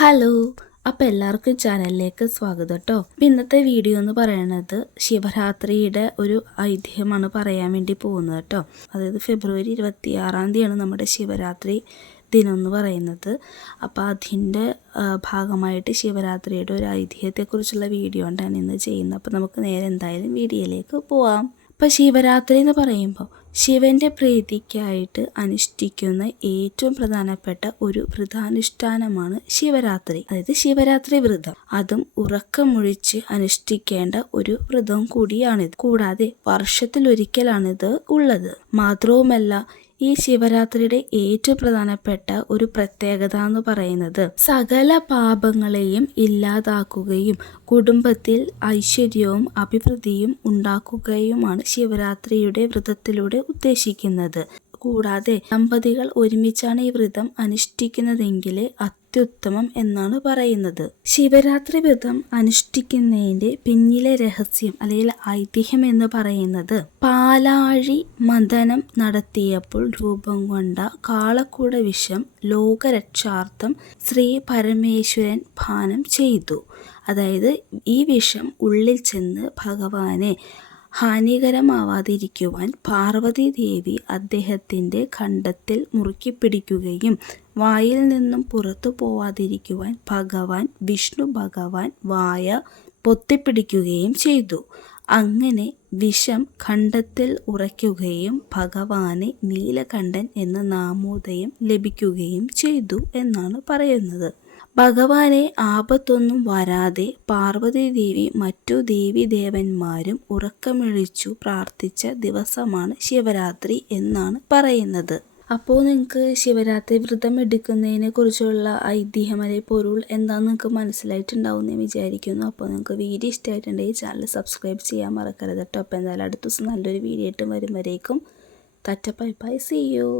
Hello, അപ്പോൾ എല്ലാവർക്കും ചാനലിലേക്ക് സ്വാഗതം കേട്ടോ. ഇന്നത്തെ വീഡിയോ എന്ന് പറയുന്നത് ശിവരാത്രിയുടെ ഒരു ഐതിഹ്യമാണ് പറയാൻ വേണ്ടി പോകുന്നത് കേട്ടോ. അതായത് ഫെബ്രുവരി 26 നമ്മുടെ ശിവരാത്രി ദിനം എന്ന് പറയുന്നത്. അപ്പോൾ അതിൻ്റെ ഭാഗമായിട്ട് ശിവരാത്രിയുടെ ഒരു ഐതിഹ്യത്തെക്കുറിച്ചുള്ള വീഡിയോ കൊണ്ടാണ് ഇന്ന് ചെയ്യുന്നത്. അപ്പോൾ നമുക്ക് നേരെ എന്തായാലും വീഡിയോയിലേക്ക് പോവാം. അപ്പോൾ ശിവരാത്രി എന്ന് പറയുമ്പോൾ ശിവൻ്റെ പ്രീതിക്കായിട്ട് അനുഷ്ഠിക്കുന്ന ഏറ്റവും പ്രധാനപ്പെട്ട ഒരു വ്രതാനുഷ്ഠാനമാണ് ശിവരാത്രി. അതായത് ശിവരാത്രി വ്രതം. അതും ഉറക്കമൊഴിച്ച് അനുഷ്ഠിക്കേണ്ട ഒരു വ്രതം കൂടിയാണിത്. കൂടാതെ വർഷത്തിലൊരിക്കലാണിത് ഉള്ളത്. മാത്രവുമല്ല, ഈ ശിവരാത്രിയുടെ ഏറ്റവും പ്രധാനപ്പെട്ട ഒരു പ്രത്യേകത എന്ന് പറയുന്നത് സകല പാപങ്ങളെയും ഇല്ലാതാക്കുകയും കുടുംബത്തിൽ ഐശ്വര്യവും അഭിവൃദ്ധിയും ഉണ്ടാക്കുകയുമാണ് ശിവരാത്രിയുടെ വ്രതത്തിലൂടെ ഉദ്ദേശിക്കുന്നത്. കൂടാതെ ദമ്പതികൾ ഒരുമിച്ചാണ് ഈ വ്രതം അനുഷ്ഠിക്കുന്നതെങ്കിൽ അത്യുത്തമം എന്നാണ് പറയുന്നത്. ശിവരാത്രി വ്രതം അനുഷ്ഠിക്കുന്നതിന്റെ പിന്നിലെ രഹസ്യം അല്ലെങ്കിൽ ഐതിഹ്യം എന്ന് പറയുന്നത് പാലാഴി മഥനം നടത്തിയപ്പോൾ രൂപം കൊണ്ട കാളക്കൂട വിഷം ലോകരക്ഷാർത്ഥം ശ്രീ പരമേശ്വരൻ പാനം ചെയ്തു. അതായത് ഈ വിഷം ഉള്ളിൽ ചെന്ന് ഭഗവാനെ ഹാനികരമാവാതിരിക്കുവാൻ പാർവതി ദേവി അദ്ദേഹത്തിൻ്റെ ഖണ്ഡത്തിൽ മുറുക്കി പിടിക്കുകയും വായിൽ നിന്നും പുറത്തു പോവാതിരിക്കുവാൻ ഭഗവാൻ വിഷ്ണു ഭഗവാൻ വായ പൊത്തിപ്പിടിക്കുകയും ചെയ്തു. അങ്ങനെ വിഷം ഖണ്ഡത്തിൽ ഉറയ്ക്കുകയും ഭഗവാന് നീലകണ്ഠൻ എന്ന നാമോദയം ലഭിക്കുകയും ചെയ്തു എന്നാണ് പറയുന്നത്. ഭഗവാനെ ആപത്തൊന്നും വരാതെ പാർവതി ദേവി മറ്റു ദേവീദേവന്മാരും ഉറക്കമിഴിച്ചു പ്രാർത്ഥിച്ച ദിവസമാണ് ശിവരാത്രി എന്നാണ് പറയുന്നത്. അപ്പോൾ നിങ്ങൾക്ക് ശിവരാത്രി വ്രതം എടുക്കുന്നതിനെ കുറിച്ചുള്ള ഐതിഹ്യം അല്ലെങ്കിൽ പൊരുൾ എന്താണെന്ന് നിങ്ങൾക്ക് മനസ്സിലായിട്ടുണ്ടാവും എന്ന് വിചാരിക്കുന്നു. അപ്പോൾ നിങ്ങൾക്ക് വീഡിയോ ഇഷ്ടമായിട്ടുണ്ടെങ്കിൽ ചാനൽ സബ്സ്ക്രൈബ് ചെയ്യാൻ മറക്കരുത് കേട്ടോ. അപ്പോൾ എന്തായാലും അടുത്ത ദിവസം നല്ലൊരു വീഡിയോ ആയിട്ട് വരും വരേക്കും. Bye bye, see U.